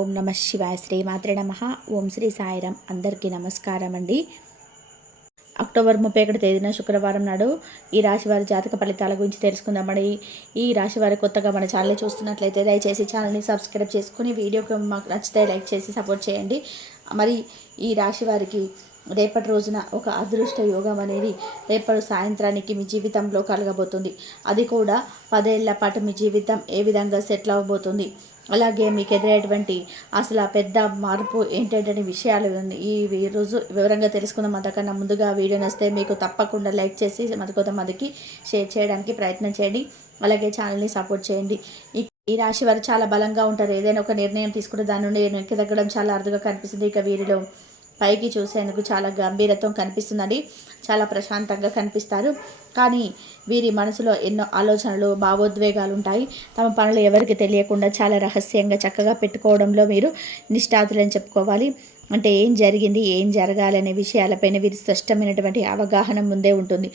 ఓం నమ శివాయ శ్రీ మాత్రే నమ. ఓం శ్రీ సాయిరామ్ అందరికీ నమస్కారం అండి అక్టోబర్ ముప్పై ఒకటి తేదీన శుక్రవారం నాడు ఈ రాశి వారి జాతక ఫలితాల గురించి తెలుసుకుందామండి. ఈ రాశి వారి కొత్తగా మన ఛానల్ చూస్తున్నట్లయితే దయచేసి ఛానల్ని సబ్స్క్రైబ్ చేసుకుని వీడియోకి మాకు నచ్చితే లైక్ చేసి సపోర్ట్ చేయండి. మరి ఈ రాశి వారికి రేపటి రోజున ఒక అదృష్ట యోగం అనేది రేపటి సాయంత్రానికి మీ జీవితంలో కలగబోతుంది. అది కూడా పదేళ్ళ పాటు మీ జీవితం ఏ విధంగా సెటిల్ అవ్వబోతుంది? అలాగే మీకు ఎదురయ్యేటువంటి అసలు ఆ పెద్ద మార్పు ఏంటంటే విషయాలు ఈ రోజు వివరంగా తెలుసుకుందాం. అంతకన్నా ముందుగా వీడియో నస్తే మీకు తప్పకుండా లైక్ చేసి మరి కొంతమందికి షేర్ చేయడానికి ప్రయత్నం చేయండి. అలాగే ఛానల్ని సపోర్ట్ చేయండి. ఈ రాశి వారు చాలా బలంగా ఉంటారు. ఏదైనా ఒక నిర్ణయం తీసుకుంటే దాని నుండి వెనక్కి తగ్గడం చాలా అరుదుగా కనిపిస్తుంది. ఇక వీరిలో పైకి చూసేందుకు చాలా గంభీరత్వం కనిపిస్తుందండి. చాలా ప్రశాంతంగా కనిపిస్తారు. కానీ వీరి మనసులో ఎన్నో ఆలోచనలు భావోద్వేగాలు ఉంటాయి. తమ పనులు ఎవరికి తెలియకుండా చాలా రహస్యంగా చక్కగా పెట్టుకోవడంలో మీరు నిష్ఠాతులని చెప్పుకోవాలి. అంటే ఏం జరిగింది ఏం జరగాలి అనే విషయాలపైన వీరి స్పష్టమైనటువంటి అవగాహన ముందే ఉంటుంది.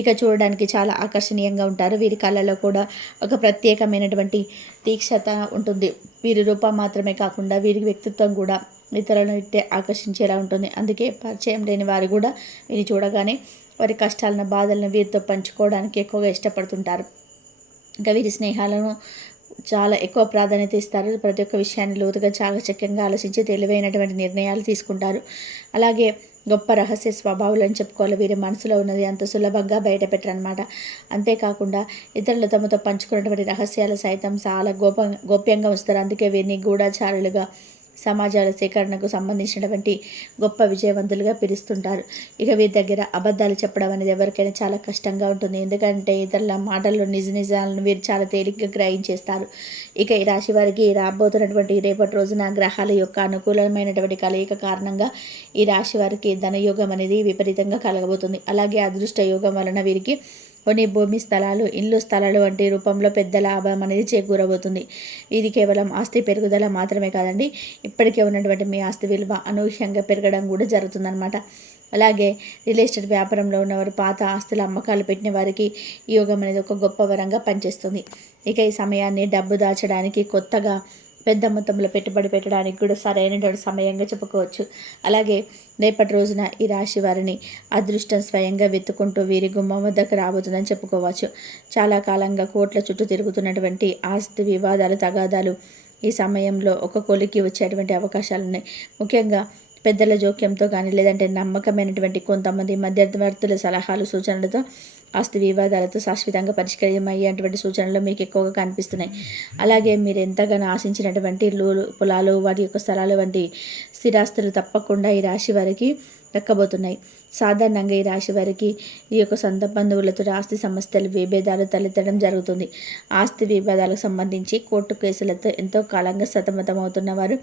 ఇక చూడడానికి చాలా ఆకర్షణీయంగా ఉంటారు. వీరి కళ్ళలో కూడా ఒక ప్రత్యేకమైనటువంటి తీక్షత ఉంటుంది. వీరి రూపం మాత్రమే కాకుండా వీరి వ్యక్తిత్వం కూడా ఇతరులను ఇట్టే ఆకర్షించేలా ఉంటుంది. అందుకే పరిచయం లేని వారు కూడా వీరిని చూడగానే వారి కష్టాలను బాధలను వీరితో పంచుకోవడానికి ఎక్కువగా ఇష్టపడుతుంటారు. ఇంకా వీరి స్నేహాలను చాలా ఎక్కువ ప్రాధాన్యత ఇస్తారు. ప్రతి ఒక్క విషయాన్ని లోతుగా చాకచక్యంగా ఆలోచించి తెలివైనటువంటి నిర్ణయాలు తీసుకుంటారు. అలాగే గొప్ప రహస్య స్వభావాలు అని చెప్పుకోవాలి. వీరి మనసులో ఉన్నది అంత సులభంగా బయటపెట్టరనమాట అంతేకాకుండా ఇతరులు తమతో పంచుకున్నటువంటి రహస్యాలు సైతం చాలా గోప గోప్యంగా ఉంచుతారు. అందుకే వీరిని గూఢాచారులుగా సమాజాల సేకరణకు సంబంధించినటువంటి గొప్ప విజయవంతులుగా పిలుస్తుంటారు. ఇక వీరి దగ్గర అబద్ధాలు చెప్పడం అనేది ఎవరికైనా చాలా కష్టంగా ఉంటుంది. ఎందుకంటే ఇతరుల మాటల్లో నిజ నిజాలను వీరు చాలా తేలిగ్గా గ్రహించేస్తారు. ఇక ఈ రాశి వారికి రాబోతున్నటువంటి రేపటి రోజున గ్రహాల యొక్క అనుకూలమైనటువంటి కలయిక కారణంగా ఈ రాశి వారికి ధనయోగం అనేది విపరీతంగా కలగబోతుంది. అలాగే అదృష్ట యోగం వలన వీరికి కొన్ని భూమి స్థలాలు ఇల్లు స్థలాలు వంటి రూపంలో పెద్ద లాభం అనేది చేకూరబోతుంది. ఇది కేవలం ఆస్తి పెరుగుదల మాత్రమే కాదండి. ఇప్పటికే ఉన్నటువంటి మీ ఆస్తి విలువ అనూహ్యంగా పెరగడం కూడా జరుగుతుందన్నమాట. అలాగే రియల్ ఎస్టేట్ వ్యాపారంలో ఉన్నవారు పాత ఆస్తుల అమ్మకాలు పెట్టిన వారికి ఈ యోగం అనేది ఒక గొప్ప వరంగా పనిచేస్తుంది. ఇక ఈ సమయాన్ని డబ్బు దాచడానికి కొత్తగా పెద్ద మొత్తంలో పెట్టుబడి పెట్టడానికి కూడా సరైనటువంటి సమయంగా చెప్పుకోవచ్చు. అలాగే రేపటి రోజున ఈ రాశి వారిని అదృష్టం స్వయంగా వెతుకుంటూ వీరి గుమ్మం వద్దకు రాబోతుందని చెప్పుకోవచ్చు. చాలా కాలంగా కోట్ల చుట్టూ తిరుగుతున్నటువంటి ఆస్తి వివాదాలు తగాదాలు ఈ సమయంలో ఒక కొలికి వచ్చేటువంటి అవకాశాలు ఉన్నాయి. ముఖ్యంగా పెద్దల జోక్యంతో కానీ లేదంటే నమ్మకమైనటువంటి కొంతమంది మధ్యవర్తుల సలహాలు సూచనలతో ఆస్తి వివాదాలతో శాశ్వతంగా పరిష్కరమయ్యేటువంటి సూచనలు మీకు ఎక్కువగా కనిపిస్తున్నాయి. అలాగే మీరు ఎంతగానో ఆశించినటువంటి లూలు పొలాలు వాటి యొక్క స్థలాలు వంటి స్థిరాస్తులు తప్పకుండా ఈ రాశి వారికి దక్కబోతున్నాయి సాధారణంగా ఈ రాశి వారికి ఈ యొక్క సొంత బంధువులతో ఆస్తి సమస్యలు విభేదాలు తలెత్తడం జరుగుతుంది. ఆస్తి విభేదాలకు సంబంధించి కోర్టు కేసులతో ఎంతో కాలంగా సతమతమవుతున్న వారు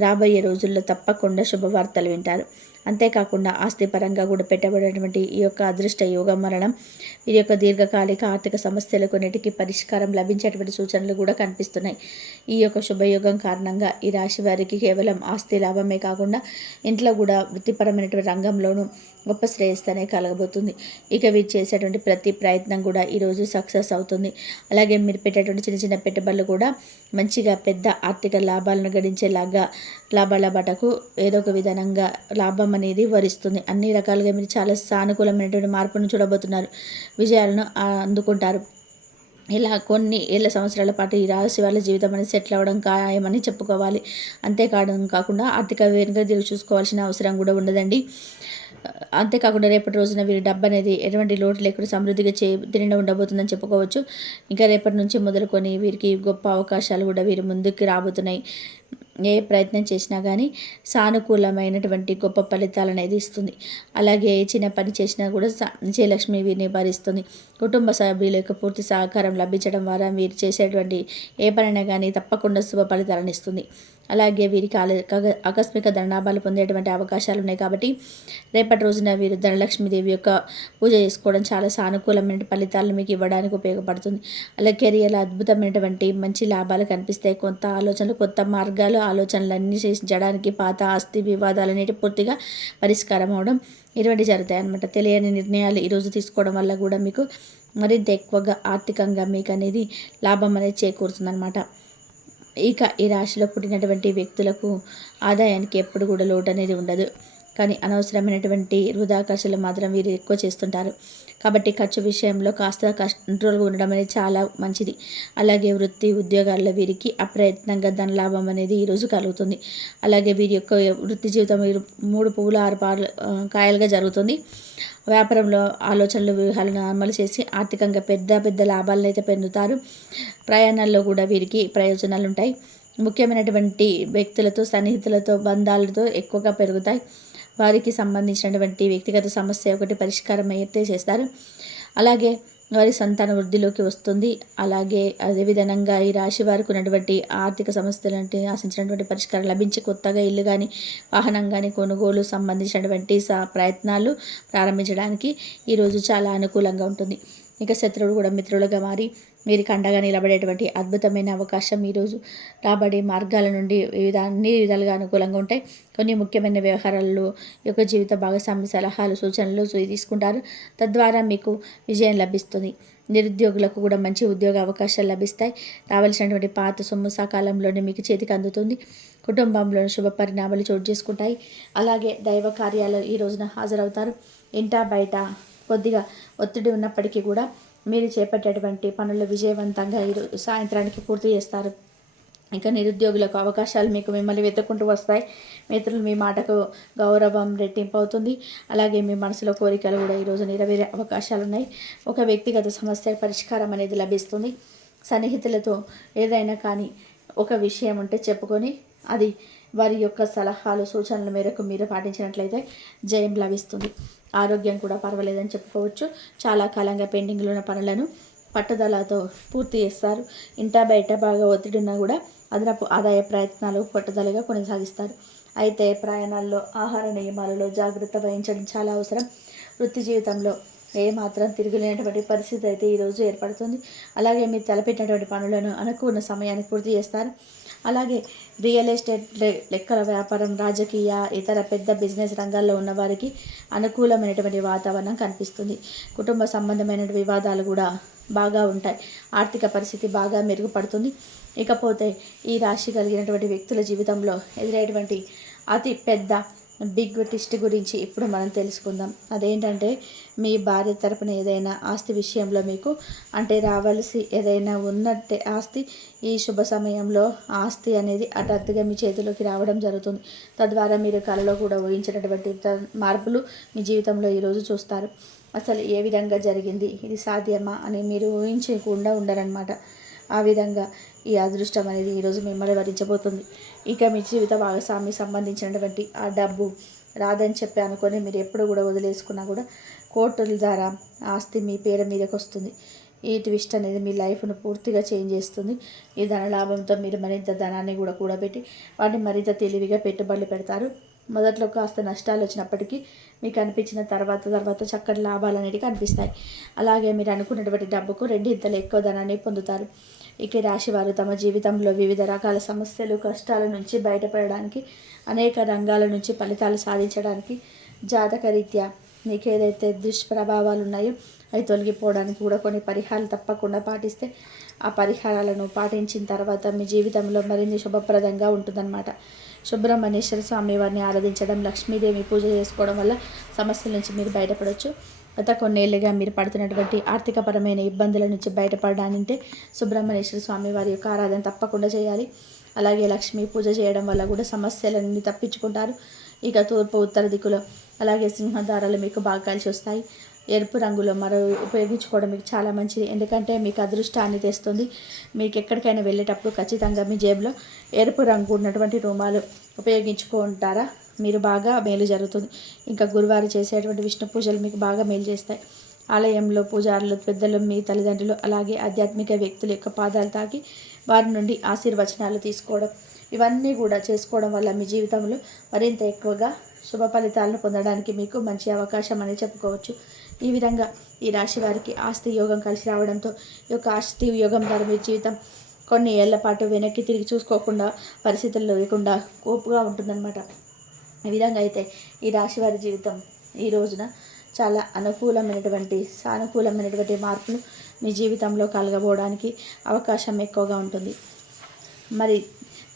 రాబోయే రోజుల్లో తప్పకుండా శుభవార్తలు వింటారు. అంతేకాకుండా ఆస్తి పరంగా కూడా పెట్టబడినటువంటి ఈ యొక్క అదృష్ట యోగం మరణం వీరి యొక్క దీర్ఘకాలిక ఆర్థిక సమస్యలు కొన్నిటికి పరిష్కారం లభించేటువంటి సూచనలు కూడా కనిపిస్తున్నాయి. ఈ యొక్క శుభయోగం కారణంగా ఈ రాశి వారికి కేవలం ఆస్తి లాభమే కాకుండా ఇంట్లో కూడా వృత్తిపరమైనటువంటి రంగంలోనూ గొప్ప శ్రేయస్సునే కలగబోతుంది. ఇక వీరు చేసేటువంటి ప్రతి ప్రయత్నం కూడా ఈరోజు సక్సెస్ అవుతుంది. అలాగే మీరు పెట్టేటువంటి చిన్న చిన్న పెట్టుబడులు కూడా మంచిగా పెద్ద ఆర్థిక లాభాలను గడించేలాగా లాభాల బటకు ఏదో ఒక విధానంగా లాభం అనేది వరిస్తుంది. అన్ని రకాలుగా మీరు చాలా సానుకూలమైనటువంటి మార్పును చూడబోతున్నారు. విజయాలను అందుకుంటారు. ఇలా కొన్ని ఏళ్ళ సంవత్సరాల పాటు ఈ రాశి వాళ్ళ జీవితం అనేది సెటిల్ అవ్వడం ఖాయమని చెప్పుకోవాలి. అంతేకాడం కాకుండా ఆర్థిక వేరుగా చూసుకోవాల్సిన అవసరం కూడా ఉండదండి. అంతేకాకుండా రేపటి రోజున వీరి డబ్బు అనేది ఎటువంటి లోటు లేకుండా సమృద్ధిగా చే తిరిగి ఉండబోతుందని చెప్పుకోవచ్చు. ఇంకా రేపటి నుంచి మొదలుకొని వీరికి గొప్ప అవకాశాలు కూడా వీరి ముందుకు రాబోతున్నాయి. ఏ ప్రయత్నం చేసినా కానీ సానుకూలమైనటువంటి గొప్ప ఫలితాలు అనేది ఇస్తుంది. అలాగే చిన్న పని చేసినా కూడా విజయలక్ష్మి వీరిని భరిస్తుంది కుటుంబ సభ్యుల యొక్క పూర్తి సహకారం లభించడం ద్వారా వీరు చేసేటువంటి ఏ పనైనా కానీ తప్పకుండా శుభ ఫలితాలను ఇస్తుంది. అలాగే వీరికి ఆకస్మిక ధనలాభాలు పొందేటువంటి అవకాశాలు ఉన్నాయి కాబట్టి రేపటి రోజున వీరు ధనలక్ష్మీదేవి యొక్క పూజ చేసుకోవడం చాలా సానుకూలమైన ఫలితాలను మీకు ఇవ్వడానికి ఉపయోగపడుతుంది. అలాగే కెరియర్ అద్భుతమైనటువంటి మంచి లాభాలు కనిపిస్తాయి కొత్త ఆలోచనలు కొత్త మార్గాలు ఆలోచనలు అన్నీ చేయించడానికి పాత ఆస్తి వివాదాలు అనేవి పూర్తిగా పరిష్కారం అవడం ఇటువంటి జరుగుతాయి అనమాట తెలియని నిర్ణయాలు ఈరోజు తీసుకోవడం వల్ల కూడా మీకు మరింత ఎక్కువగా ఆర్థికంగా మీకు అనేది లాభం అనేది చేకూరుతుంది అనమాట ఇక ఈ రాశిలో పుట్టినటువంటి వ్యక్తులకు ఆదాయానికి ఎప్పుడు కూడా లోటు అనేది ఉండదు. కానీ అనవసరమైనటువంటి వృధా ఖర్చులు మాత్రం వీరు ఎక్కువ చేస్తుంటారు. కాబట్టి ఖర్చు విషయంలో కాస్త కంట్రోల్గా ఉండడం అనేది చాలా మంచిది. అలాగే వృత్తి ఉద్యోగాల్లో వీరికి అప్రయత్నంగా ధనలాభం అనేది ఈరోజు కలుగుతుంది. అలాగే వీరి యొక్క వృత్తి జీవితం మూడు పువ్వులు ఆరు పాలు కాయలుగా జరుగుతుంది. వ్యాపారంలో ఆలోచనలు వ్యూహాలను అమలు చేసి ఆర్థికంగా పెద్ద పెద్ద లాభాలను అయితే పొందుతారు ప్రయాణాల్లో కూడా వీరికి ప్రయోజనాలు ఉంటాయి ముఖ్యమైనటువంటి వ్యక్తులతో సన్నిహితులతో బంధాలతో ఎక్కువగా పెరుగుతాయి. వారికి సంబంధించినటువంటి వ్యక్తిగత సమస్య ఒకటి పరిష్కారం అయితే చేస్తారు. అలాగే వారి సంతాన వృద్ధిలోకి వస్తుంది. అలాగే అదేవిధంగా ఈ రాశి వారికి ఉన్నటువంటి ఆర్థిక సమస్యలు ఆశించినటువంటి పరిష్కారం లభించి కొత్తగా ఇల్లు కానీ వాహనం కానీ కొనుగోలు సంబంధించినటువంటి ప్రయత్నాలు ప్రారంభించడానికి ఈరోజు చాలా అనుకూలంగా ఉంటుంది. ఇక శత్రువులు కూడా మిత్రులుగా మారి వీరికి అండగా నిలబడేటువంటి అద్భుతమైన అవకాశం ఈరోజు రాబడే మార్గాల నుండి వివిధ అన్ని విధాలుగా అనుకూలంగా ఉంటాయి. కొన్ని ముఖ్యమైన వ్యవహారాల్లో యొక్క జీవిత భాగస్వామి సలహాలు సూచనలు తీసుకుంటారు. తద్వారా మీకు విజయం లభిస్తుంది. నిరుద్యోగులకు కూడా మంచి ఉద్యోగ అవకాశాలు లభిస్తాయి. రావాల్సినటువంటి పాత సొమ్ము సకాలంలోనే మీకు చేతికి అందుతుంది. కుటుంబంలో శుభ పరిణామాలు చోటు చేసుకుంటాయి. అలాగే దైవ కార్యాలు ఈ రోజున హాజరవుతారు. ఇంటా బయట కొద్దిగా ఒత్తిడి ఉన్నప్పటికీ కూడా మీరు చేపట్టేటువంటి పనులు విజయవంతంగా ఈరో సాయంత్రానికి పూర్తి చేస్తారు. ఇంకా నిరుద్యోగులకు అవకాశాలు మీకు మిమ్మల్ని వెతుక్కుంటూ వస్తాయి. మిత్రులు మీ మాటకు గౌరవం రెట్టింపు అవుతుంది. అలాగే మీ మనసులో కోరికలు కూడా ఈరోజు నెరవేరే అవకాశాలు ఉన్నాయి. ఒక వ్యక్తిగత సమస్య పరిష్కారం అనేది లభిస్తుంది. సన్నిహితులతో ఏదైనా కానీ ఒక విషయం ఉంటే చెప్పుకొని అది వారి యొక్క సలహాలు సూచనల మేరకు మీరు పాటించినట్లయితే జయం లభిస్తుంది. ఆరోగ్యం కూడా పర్వాలేదని చెప్పుకోవచ్చు. చాలా కాలంగా పెండింగ్లో ఉన్న పనులను పట్టుదలతో పూర్తి చేస్తారు. ఇంట బయట బాగా ఒత్తిడి ఉన్నా కూడా అదనపు ఆదాయ ప్రయత్నాలు పట్టుదలగా కొనసాగిస్తారు. అయితే ప్రయాణాల్లో ఆహార నియమాలలో జాగ్రత్త వహించడం చాలా అవసరం. వృత్తి జీవితంలో ఏమాత్రం తిరుగులేనటువంటి పరిస్థితి అయితే ఈరోజు ఏర్పడుతుంది. అలాగే మీరు తలపెట్టినటువంటి పనులను అనుకున్న సమయానికి పూర్తి చేస్తారు. అలాగే రియల్ ఎస్టేట్ లెక్కల వ్యాపారం రాజకీయ ఇతర పెద్ద బిజినెస్ రంగాల్లో ఉన్న వారికి అనుకూలమైనటువంటి వాతావరణం కనిపిస్తుంది. కుటుంబ సంబంధమైన వివాదాలు కూడా బాగా ఉంటాయి. ఆర్థిక పరిస్థితి బాగా మెరుగుపడుతుంది. ఇకపోతే ఈ రాశి కలిగినటువంటి వ్యక్తుల జీవితంలో ఎదురైనటువంటి అతి పెద్ద బిగ్ ట్విస్ట్ గురించి ఇప్పుడు మనం తెలుసుకుందాం. అదేంటంటే మీ భార్య తరపున ఏదైనా ఆస్తి విషయంలో మీకు అంటే రావాల్సి ఏదైనా ఉన్నట్టే ఆస్తి ఈ శుభ సమయంలో ఆస్తి అనేది హఠాత్తుగా మీ చేతిలోకి రావడం జరుగుతుంది. తద్వారా మీరు కళలో కూడా ఊహించినటువంటి మార్పులు మీ జీవితంలో ఈరోజు చూస్తారు. అసలు ఏ విధంగా జరిగింది? ఇది సాధ్యమా? అని మీరు ఊహించకుండా ఉండరనమాట ఆ విధంగా ఈ అదృష్టం అనేది ఈరోజు మిమ్మల్ని వరించబోతుంది ఇక మీ జీవిత భాగస్వామి సంబంధించినటువంటి ఆ డబ్బు రాదని చెప్పి అనుకొని మీరు ఎప్పుడు కూడా వదిలేసుకున్నా కూడా కోర్టుల ద్వారా ఆస్తి మీ పేరు మీదకి వస్తుంది. ఈ ట్విస్ట్ అనేది మీ లైఫ్ను పూర్తిగా చేంజ్ చేస్తుంది. ఈ ధన లాభంతో మీరు మరింత ధనాన్ని కూడా కూడబెట్టి వాటిని మరింత తెలివిగా పెట్టుబడులు పెడతారు. మొదట్లో కాస్త నష్టాలు వచ్చినప్పటికీ మీకు అనిపించిన తర్వాత తర్వాత చక్కటి లాభాలు అనేవి కనిపిస్తాయి. అలాగే మీరు అనుకున్నటువంటి డబ్బుకు రెండింతలు ఎక్కువ ధనాన్ని పొందుతారు. ఇక రాశివారు తమ జీవితంలో వివిధ రకాల సమస్యలు కష్టాల నుంచి బయటపడడానికి అనేక రంగాల నుంచి ఫలితాలు సాధించడానికి జాతకరీత్యా మీకు ఏదైతే దుష్ప్రభావాలు ఉన్నాయో అవి తొలగిపోవడానికి కూడా కొన్ని పరిహారాలు తప్పకుండా పాటిస్తే ఆ పరిహారాలను పాటించిన తర్వాత మీ జీవితంలో మరిన్ని శుభప్రదంగా ఉంటుందన్నమాట. సుబ్రహ్మణ్యేశ్వర స్వామి వారిని ఆరాధించడం లక్ష్మీదేవి పూజ చేసుకోవడం వల్ల సమస్యల నుంచి మీరు బయటపడవచ్చు గత కొన్నేళ్ళుగా మీరు పడుతున్నటువంటి ఆర్థికపరమైన ఇబ్బందుల నుంచి బయటపడడానికే సుబ్రహ్మణ్యేశ్వర స్వామి వారి యొక్క ఆరాధన తప్పకుండా చేయాలి. అలాగే లక్ష్మీ పూజ చేయడం వల్ల కూడా సమస్యలన్నీ తప్పించుకుంటారు. ఇక తూర్పు ఉత్తర దిక్కులో అలాగే సింహదారాలు మీకు బాగా కలిసి వస్తాయి. ఎరుపు రంగులో మరో ఉపయోగించుకోవడం మీకు చాలా మంచిది. ఎందుకంటే మీకు అదృష్టాన్ని తెస్తుంది. మీకు ఎక్కడికైనా వెళ్ళేటప్పుడు ఖచ్చితంగా మీ జేబులో ఎరుపు రంగు ఉన్నటువంటి రూమాలు ఉపయోగించుకుంటారా? మీరు బాగా మేలు జరుగుతుంది. ఇంకా గురువారు చేసేటువంటి విష్ణు పూజలు మీకు బాగా మేలు చేస్తాయి. ఆలయంలో పూజారులు పెద్దలు మీ తల్లిదండ్రులు అలాగే ఆధ్యాత్మిక వ్యక్తుల యొక్క పాదాలు తాకి వారి నుండి ఆశీర్వచనాలు తీసుకోవడం. ఇవన్నీ కూడా చేసుకోవడం వల్ల మీ జీవితంలో మరింత ఎక్కువగా శుభ ఫలితాలను పొందడానికి మీకు మంచి అవకాశం అని చెప్పుకోవచ్చు. ఈ విధంగా ఈ రాశి వారికి ఆస్తి యోగం కలిసి రావడంతో ఈ యొక్క ఆస్తి యోగం ద్వారా మీ జీవితం కొన్ని ఏళ్ళ పాటు వెనక్కి తిరిగి చూసుకోకుండా పరిస్థితుల్లో లేకుండా కోపుగా ఉంటుందన్నమాట. ఈ విధంగా అయితే ఈ రాశి వారి జీవితం ఈ రోజున చాలా అనుకూలమైనటువంటి సానుకూలమైనటువంటి మార్పులు మీ జీవితంలో కలగబోవడానికి అవకాశం ఎక్కువగా ఉంటుంది. మరి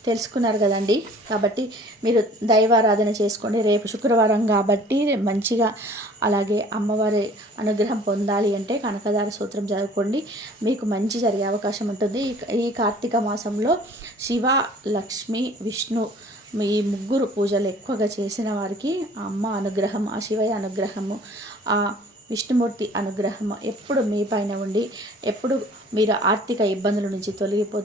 తెలుసుకున్నారు కదండి కాబట్టి మీరు దైవారాధన చేసుకోండి. రేపు శుక్రవారం కాబట్టి మంచిగా అలాగే అమ్మవారి అనుగ్రహం పొందాలి అంటే కనకదార సూత్రం చదువుకోండి. మీకు మంచి జరిగే అవకాశం ఉంటుంది. ఈ- ఈ కార్తీక మాసంలో శివ లక్ష్మి విష్ణు మీ ముగ్గురు పూజలు ఎక్కువగా చేసిన వారికి ఆ అమ్మ అనుగ్రహం ఆ శివయ్య అనుగ్రహము ఆ విష్ణుమూర్తి అనుగ్రహం ఎప్పుడు మీ పైన ఉండి ఎప్పుడు మీరు ఆర్థిక ఇబ్బందుల నుంచి తొలగిపోతూ